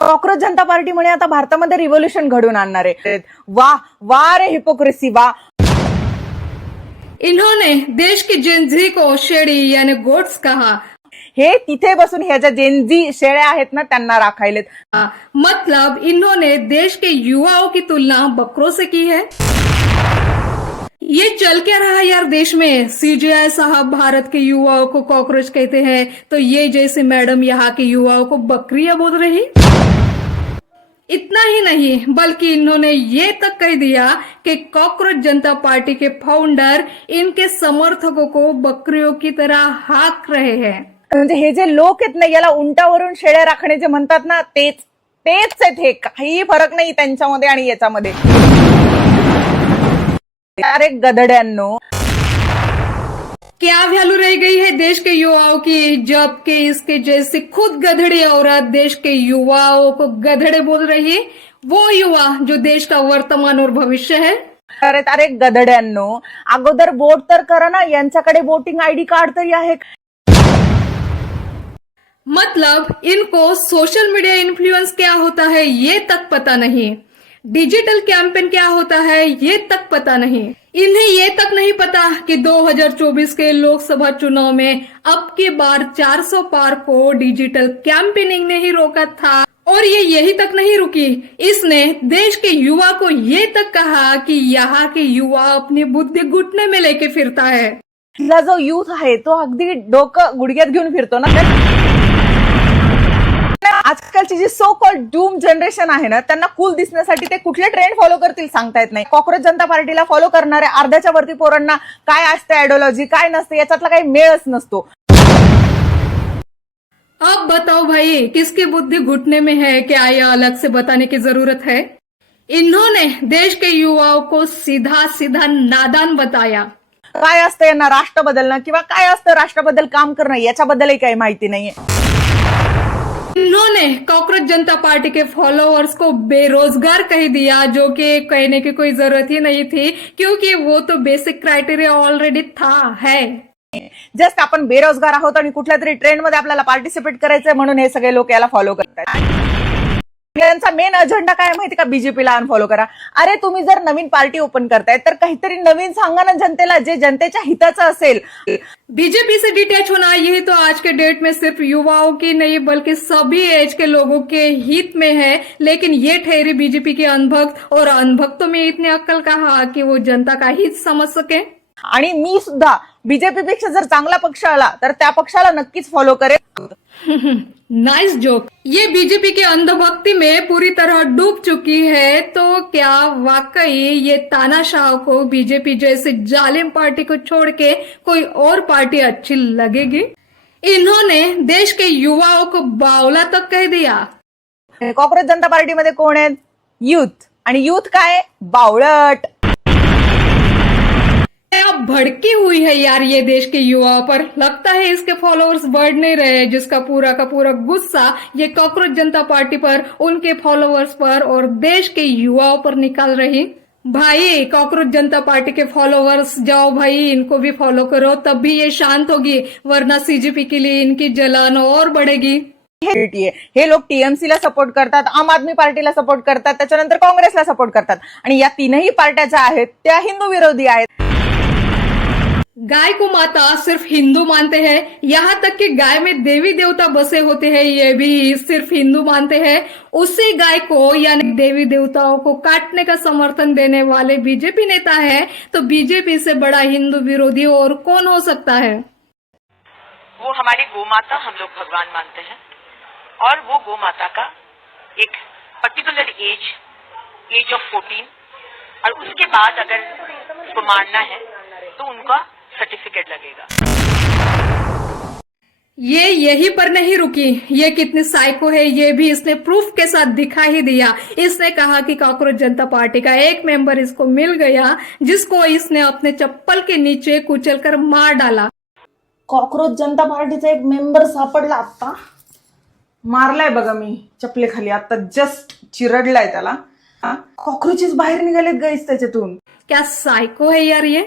Cockroach जनता party म्हणे आता भारतामध्ये रिव्होल्यूशन घडून आणणार आहे. वा वा रे हिपोक्रेसी वा. इन्होंने देश की जेनजी को शेड़ी यानी गोट्स कहा. हे तिथे बसून ह्या ज्या जेनजी शेळ्या आहेत ना त्यांना राखायलेत. मतलब इन्होंने देश के युवाओं की तुलना बकरों से की है. ये चल क्या रहा यार देश में. सीजेआई साहब भारत के युवाओं को कॉकरोच कहते हैं तो ये जैसे मैडम यहाँ के युवाओं को बकरियां बोल रही. इतना ही नहीं बल्कि इन्होंने ये तक कह दिया कि कॉकरोच जनता पार्टी के फाउंडर इनके समर्थकों को बकरियों की तरह हाक रहे हैं. म्हणजे हे जे लोक आहेत ना याला उंटावरून शेळ्या राखणे जे म्हणतात ना तेच आहेत. हे काही फरक नाही त्यांच्यामध्ये आणि याच्यामध्ये. अरे गधड्यांनो, क्या वैल्यू रह गई है देश के युवाओं की जबकि इसके जैसी खुद गधड़ी औरत देश के युवाओं को गधड़े बोल रही है. वो युवा जो देश का वर्तमान और भविष्य है. अरे गधड्यांनो, अगोदर वोट तर करा ना. यांच्याकडे वोटिंग आयडी कार्ड तरी आहे. मतलब इनको सोशल मीडिया इन्फ्लुएंस क्या होता है ये तक पता नहीं. डिजिटल कैंपेन क्या होता है ये तक पता नहीं. इन्हें ये तक नहीं पता कि 2024 के लोकसभा चुनाव में अब की बार 400 पार को डिजिटल कैंपेनिंग ने ही रोका था. और ये यही तक नहीं रुकी, इसने देश के युवा को ये तक कहा कि यहाँ के युवा अपनी बुद्धि घुटने में लेके फिरता है. तिला जो युथ आहे तो अगदी डोकं गुडघ्यात घेऊन फिरतो ना. आजकालची जी सो कॉल्ड डूम जनरेशन आहे ना त्यांना कूल दिसण्यासाठी ते कुठले ट्रेंड फॉलो करतील सांगता येत नाही. कॉकरोच जनता पार्टीला फॉलो करणाऱ्या अर्ध्याच्या वरती पोरांना काय असते आयडियोलॉजी काय नसते याच्यातला काही मेळच नसतो. अब बताओ भाई किसकी बुद्धि घुटने में है, क्या यह अलग से बताने की जरूरत है. इन्होंने देश के युवाओं को सीधा सीधा नादान बताया. काय असतं यांना राष्ट्र बदलणं किंवा काय असतं राष्ट्राबद्दल काम करणं याच्याबद्दलही काही माहिती नाहीये. इन्होंने कॉकरोच जनता पार्टी के फॉलोअर्स को बेरोजगार कह दिया, जो कि कहने की कोई जरूरत ही नहीं थी क्योंकि वो तो बेसिक क्राइटेरिया ऑलरेडी है. जस्ट आपण बेरोजगार आहोत आणि कुठल्या तरी ट्रेंड मध्ये आपल्याला पार्टिसिपेट करायचंय म्हणून हे सगळे लोक याला फॉलो करतात. यांचा मेन अजेंडा काय माहिती का, बीजेपीला अनफॉलो करा. अरे तुम्ही जर नवीन पार्टी ओपन करताय तर काहीतरी नवीन सांगा ना जनतेला जे जनतेच्या हिताचं असेल. बीजेपी से डिटैच होना यही तो आज के डेट में सिर्फ युवाओं की नहीं बल्कि सभी एज के लोगों के हित में है. लेकिन ये ठहरी बीजेपी के अनभक्त, और अनभक्तों में इतनी अक्कल कहा कि वो जनता का हित समझ सके. आणि मी सुद्धा बीजेपी पेक्षा जर चांगला पक्ष आला तर त्या पक्षाला नक्कीच फॉलो करेल. Nice joke. ये बीजेपी के अंधभक्ति में पूरी तरह डूब चुकी है तो क्या वाकई ये तानाशाह को बीजेपी जैसे जालिम पार्टी को छोड़ के कोई और पार्टी अच्छी लगेगी. इन्होंने देश के युवाओं को बावला तक कह दिया. कॉकरोच जनता पार्टीमध्ये कोण आहेत, युथ. आणि युथ काय, बावळट. अब भड़की हुई है यार ये देश के युवाओं पर. लगता है इसके फॉलोअर्स बढ़ नहीं रहे, जिसका पूरा का पूरा गुस्सा ये कॉकरोच जनता पार्टी पर, उनके फॉलोअर्स पर और देश के युवाओं पर निकाल रही. भाई कॉकरोच जनता पार्टी के फॉलोअर्स जाओ भाई, इनको भी फॉलो करो तब भी ये शांत होगी, वरना सीजेपी के लिए इनकी जलन और बढ़ेगी. हे लोक टीएमसीला सपोर्ट करतात, आम आदमी पार्टीला सपोर्ट करतात, त्याच्यानंतर काँग्रेसला सपोर्ट करतात. आणि या तीनही पार्ट्या ज्या आहेत त्या हिंदू विरोधी आहेत. गाय को माता सिर्फ हिंदू मानते हैं, यहाँ तक कि गाय में देवी देवता बसे होते हैं ये भी सिर्फ हिंदू मानते हैं. उसी गाय को यानी देवी देवताओं को काटने का समर्थन देने वाले बीजेपी नेता है तो बीजेपी से बड़ा हिंदू विरोधी और कौन हो सकता है. वो हमारी गौ माता हम लोग भगवान मानते हैं और वो गौ माता का एक पर्टिकुलर एज ऑफ 14 और उसके बाद अगर उसको मारना है तो उनका सर्टिफिकेट लगेगा. ये यहीं पर नहीं रुकी, ये कितनी साइको है ये भी इसने प्रूफ के साथ दिखा ही दिया. इसने कहा कि कॉकरोच जनता पार्टी का एक मेंबर इसको मिल गया जिसको इसने अपने चप्पल के नीचे कुचलकर मार डाला. कॉकरोच जनता पार्टीचा एक मेंबर सापडला, आता मारलाय बघा मी चपलेखाली, आता जस्ट चिरडलाय त्याला. कॉकरोचेस बाहेर निघालेत गाईस त्याच्यातून. क्या साइको है यार ये.